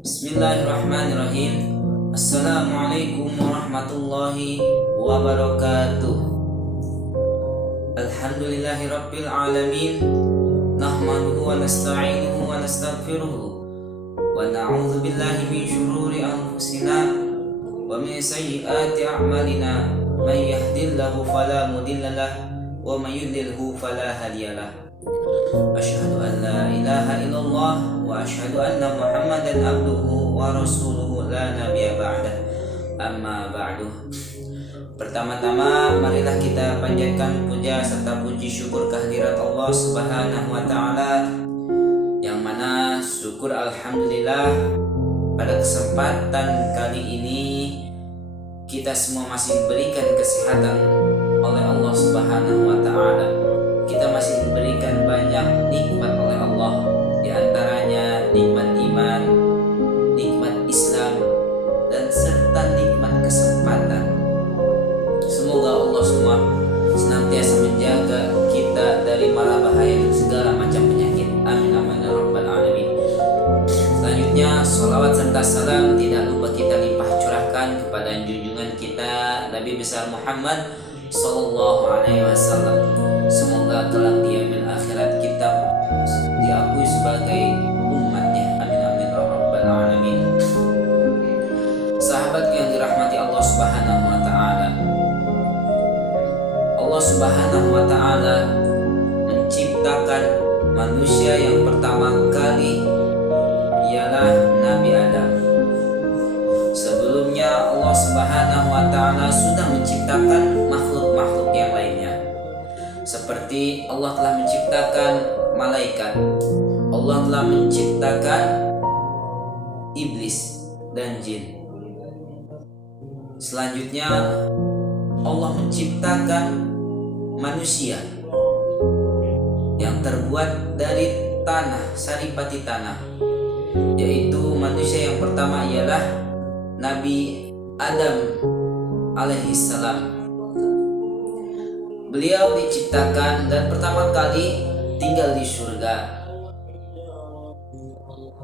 Bismillahirrahmanirrahim. Assalamualaikum warahmatullahi wabarakatuh. Alhamdulillahirabbil alamin. Nahmaduhu wa nasta'inuhu wa nastaghfiruhu wa na'udzu billahi min shururi anfusina wa min sayyiati a'malina. May yahdihillahu fala mudilla lahu wa may yudlilhu fala hadiyalah. Asyhadu an la ilaha illallah wa asyhadu anna Muhammadan abduhu wa rasuluhu la nabiyya ba'dah. Amma ba'du. Pertama-tama marilah kita panjatkan puja serta puji syukur kehadirat Allah Subhanahu wa taala, yang mana syukur alhamdulillah pada kesempatan kali ini kita semua masih diberikan kesehatan oleh Allah Subhanahu wa taala. Kita masih diberikan banyak nikmat oleh Allah, di antaranya nikmat iman, nikmat Islam, dan serta nikmat kesempatan. Semoga Allah semua senantiasa menjaga kita dari mara bahaya dan segala macam penyakit. Amin amin ya rabbal alamin. Selanjutnya, sholawat serta salam tidak lupa kita limpah curahkan kepada junjungan kita Nabi besar Muhammad sallallahu alaihi wasallam. Semoga kelak di yaumil akhirat kita diakui sebagai umatnya. Amin amin ya rabbal alamin. Sahabat yang dirahmati Allah Subhanahu wa taala, Allah Subhanahu wa taala menciptakan manusia yang pertama kali ialah Nabi Adam. Sebelumnya Allah Subhanahu wa taala sudah menciptakan makhluk-makhluk yang lainnya. Seperti Allah telah menciptakan malaikat, Allah telah menciptakan iblis dan jin. Selanjutnya Allah menciptakan manusia yang terbuat dari tanah, saripati tanah, yaitu manusia yang pertama ialah Nabi Adam alaihissalam. Beliau diciptakan dan pertama kali tinggal di surga.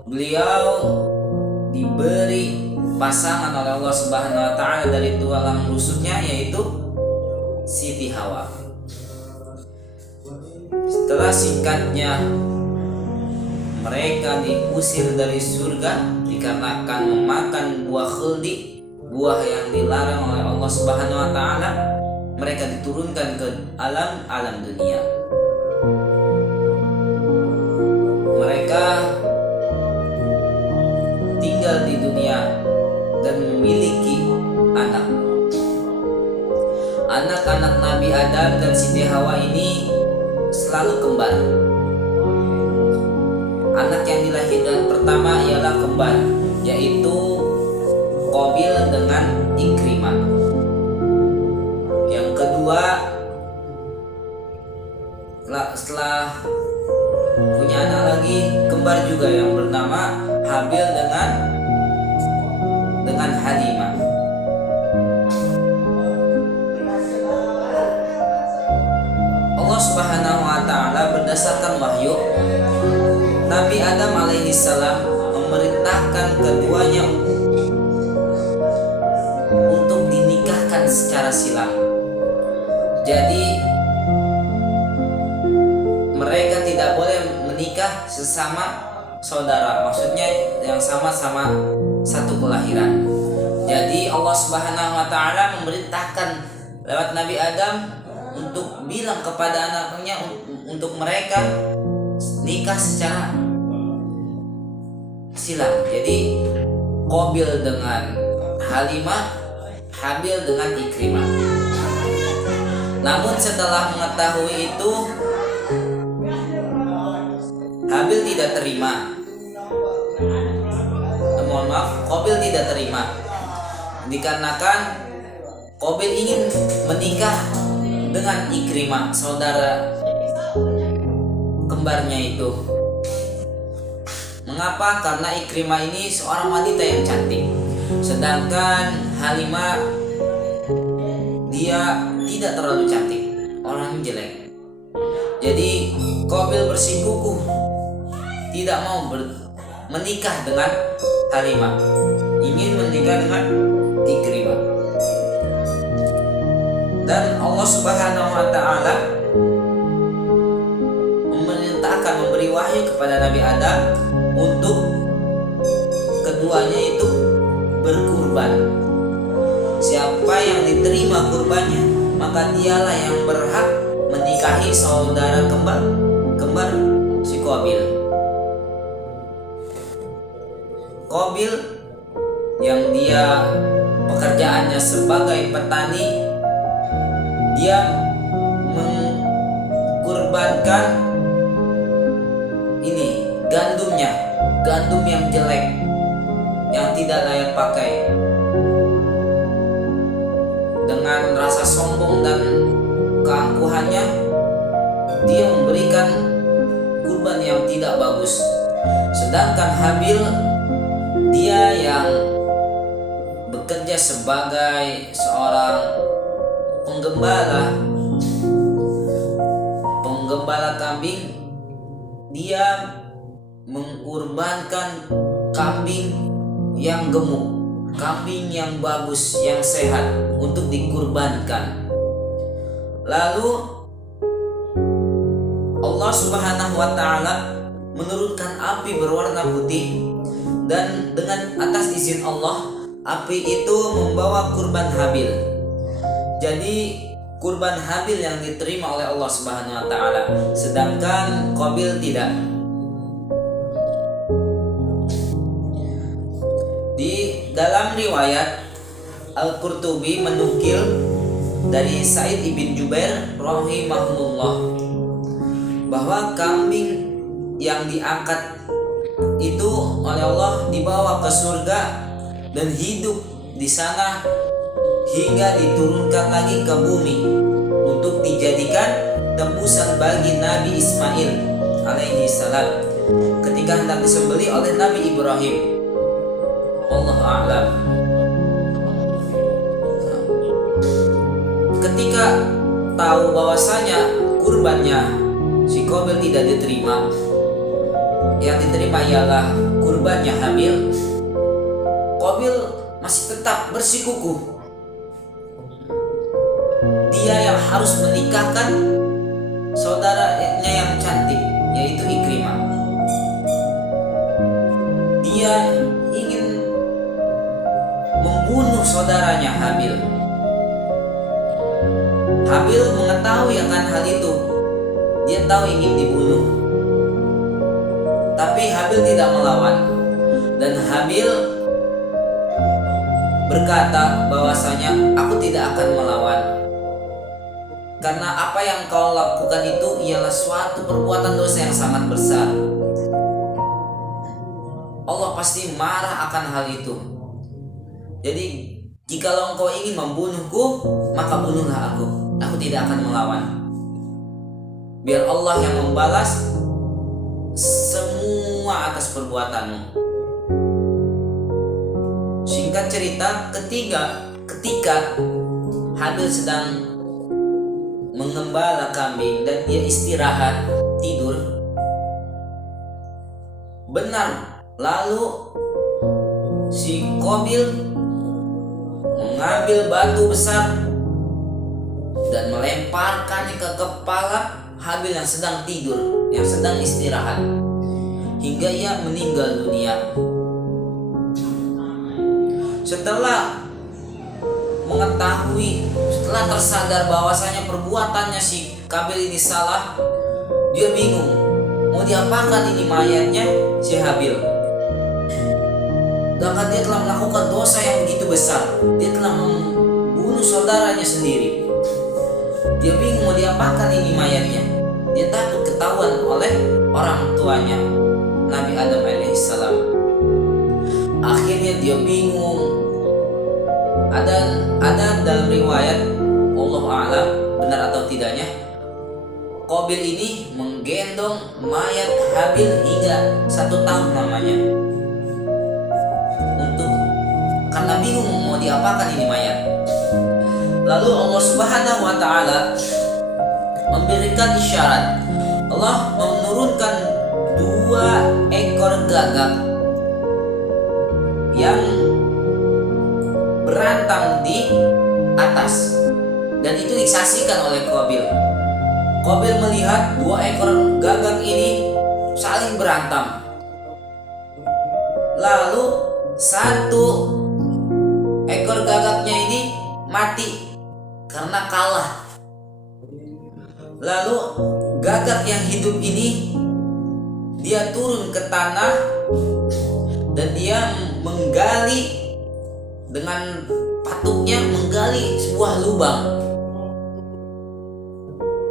Beliau diberi pasangan oleh Allah Subhanahu wa taala dari tulang rusuknya, yaitu Siti Hawa. Setelah singkatnya mereka diusir dari surga dikarenakan memakan buah khuldi, buah yang dilarang oleh Allah Subhanahu wa taala. Mereka diturunkan ke alam dunia. Mereka tinggal di dunia dan memiliki anak. Anak-anak Nabi Adam dan Siti Hawa ini selalu kembar. Anak yang dilahirkan pertama ialah kembar, yaitu Qabil dengan Ikrimah. Yang kedua, setelah punya anak lagi kembar juga yang bernama Habil dengan Halimah. Allah Subhanahu wa taala berdasarkan wahyu, Nabi Adam alaihissalam memerintahkan keduanya untuk dinikahkan secara silang. Jadi mereka tidak boleh menikah sesama saudara, maksudnya yang sama-sama satu kelahiran. Jadi Allah Subhanahu wa taala memerintahkan lewat Nabi Adam untuk bilang kepada anaknya untuk mereka nikah secara silang. Jadi Qabil dengan Halimah, Habil dengan Ikrimah. Namun setelah mengetahui itu, Habil tidak terima. Mohon maaf, Qabil tidak terima. Dikarenakan Qabil ingin menikah dengan Ikrimah, saudara kembarnya itu. Mengapa? Karena Ikrimah ini seorang wanita yang cantik, sedangkan Halimah dia tidak terlalu cantik, orangnya jelek. Jadi Qabil bersikukuh tidak mau menikah dengan Halimah, ingin menikah dengan Ikrimah. Dan Allah Subhanahu wa taala memerintahkan, memberi wahyu kepada Nabi Adam untuk keduanya itu berkurban. Siapa yang diterima kurbannya, maka dialah yang berhak menikahi saudara kembar si Qabil. Qabil yang dia pekerjaannya sebagai petani, dia mengkurbankan ini gandumnya, gandum yang jelek, yang tidak layak pakai. Dengan rasa sombong dan keangkuhannya, dia memberikan kurban yang tidak bagus. Sedangkan Habil, dia yang bekerja sebagai seorang penggembala kambing, dia mengurbankan kambing yang gemuk, kambing yang bagus, yang sehat untuk dikurbankan. Lalu Allah Subhanahu wa taala menurunkan api berwarna putih, dan dengan atas izin Allah, api itu membawa kurban Habil. Jadi kurban Habil yang diterima oleh Allah Subhanahu wa taala, sedangkan Qabil tidak. Di dalam riwayat Al-Qurtubi menukil dari Sa'id ibn Jubair rahimahullah bahwa kambing yang diangkat itu oleh Allah dibawa ke surga dan hidup di sana hingga diturunkan lagi ke bumi untuk dijadikan tebusan bagi Nabi Ismail alaihi salam ketika hendak disembelih oleh Nabi Ibrahim. Wallahu a'lam. Ketika tahu bahwasanya kurbannya si Qabil tidak diterima, yang diterima ialah kurbannya Habil, Qabil masih tetap bersikukuh. Dia yang harus menikahkan saudaranya yang cantik, yaitu Ikrimah. Dia ingin membunuh saudaranya Habil. Habil mengetahui akan hal itu. Dia tahu ingin dibunuh, tapi Habil tidak melawan. Dan Habil berkata bahwasanya, aku tidak akan melawan, karena apa yang kau lakukan itu ialah suatu perbuatan dosa yang sangat besar. Allah pasti marah akan hal itu. Jadi jikalau engkau ingin membunuhku, maka bunuhlah aku. Aku tidak akan melawan. Biar Allah yang membalas semua atas perbuatanmu. Singkat cerita, ketika Habil sedang mengembala kambing dan dia istirahat tidur, benar, lalu si Qabil mengambil batu besar dan melemparkannya ke kepala Habil yang sedang tidur, yang sedang istirahat, hingga ia meninggal dunia. Setelah mengetahui, setelah tersadar bahwasanya perbuatannya si Qabil ini salah, dia bingung mau diapakan ini mayatnya si Habil. Sedangkan dia telah melakukan dosa yang begitu besar, dia telah membunuh saudaranya sendiri. Dia bingung mau diapakan ini mayatnya. Dia takut ketahuan oleh orang tuanya Nabi Adam alaihissalam. Akhirnya dia bingung. Ada dalam riwayat, wallahu a'lam benar atau tidaknya, Qabil ini menggendong mayat Habil hingga 1 tahun lamanya, karena bingung mau diapakan ini mayat. Lalu Allah Subhanahu wa taala memberikan isyarat. Allah menurunkan 2 ekor gagak yang berantem di atas, dan itu disaksikan oleh Qabil. Qabil melihat 2 ekor gagak ini saling berantem. Lalu 1 ekor gagaknya ini mati karena kalah. Lalu gagak yang hidup ini dia turun ke tanah dan dia menggali dengan patuknya, menggali sebuah lubang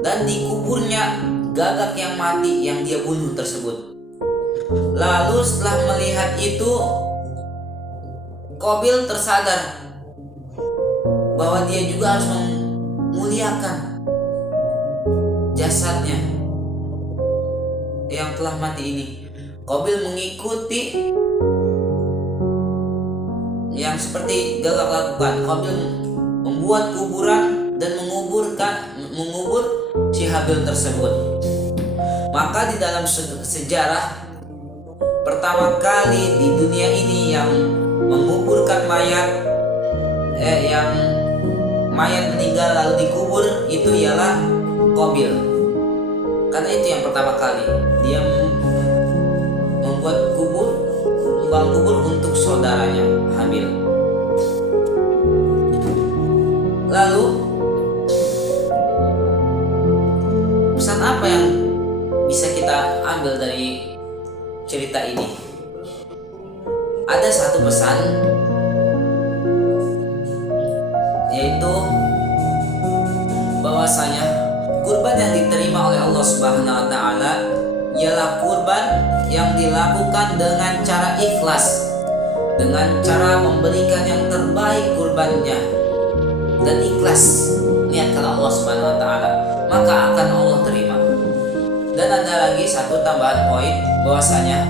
dan dikuburnya gagak yang mati yang dia bunuh tersebut. Lalu setelah melihat itu, Qabil tersadar bahwa dia juga harus memuliakan jasadnya yang telah mati ini. Qabil mengikuti yang seperti gagak lakukan. Qabil membuat kuburan dan mengubur si Habil tersebut. Maka di dalam sejarah, pertama kali di dunia ini yang menguburkan mayat, yang mayat meninggal lalu dikubur, itu ialah Qabil. Karena itu yang pertama kali dia membuat membangun kubur untuk saudaranya Habil. Lalu pesan apa yang bisa kita ambil dari cerita ini? Ada satu pesan, yaitu bahwasanya kurban yang diterima oleh Allah Subhanahu wa taala ialah kurban yang dilakukan dengan cara ikhlas, dengan cara memberikan yang terbaik kurbannya dan ikhlas niat karena Allah Subhanahu wa taala, maka akan Allah terima. Dan ada lagi satu tambahan poin, bahwasanya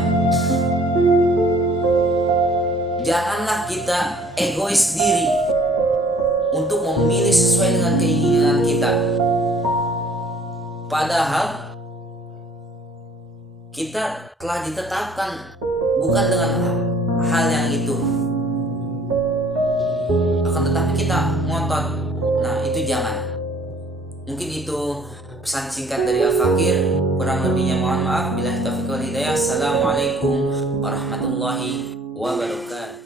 janganlah kita egois diri untuk memilih sesuai dengan keinginan kita, padahal kita telah ditetapkan bukan dengan hal yang itu, akan tetapi kita ngotot. Nah, itu jangan. Mungkin itu pesan singkat dari Al-Fakir. Kurang lebihnya mohon maaf. Billahi taufiq wal hidayah. Assalamualaikum warahmatullahi wabarakatuh.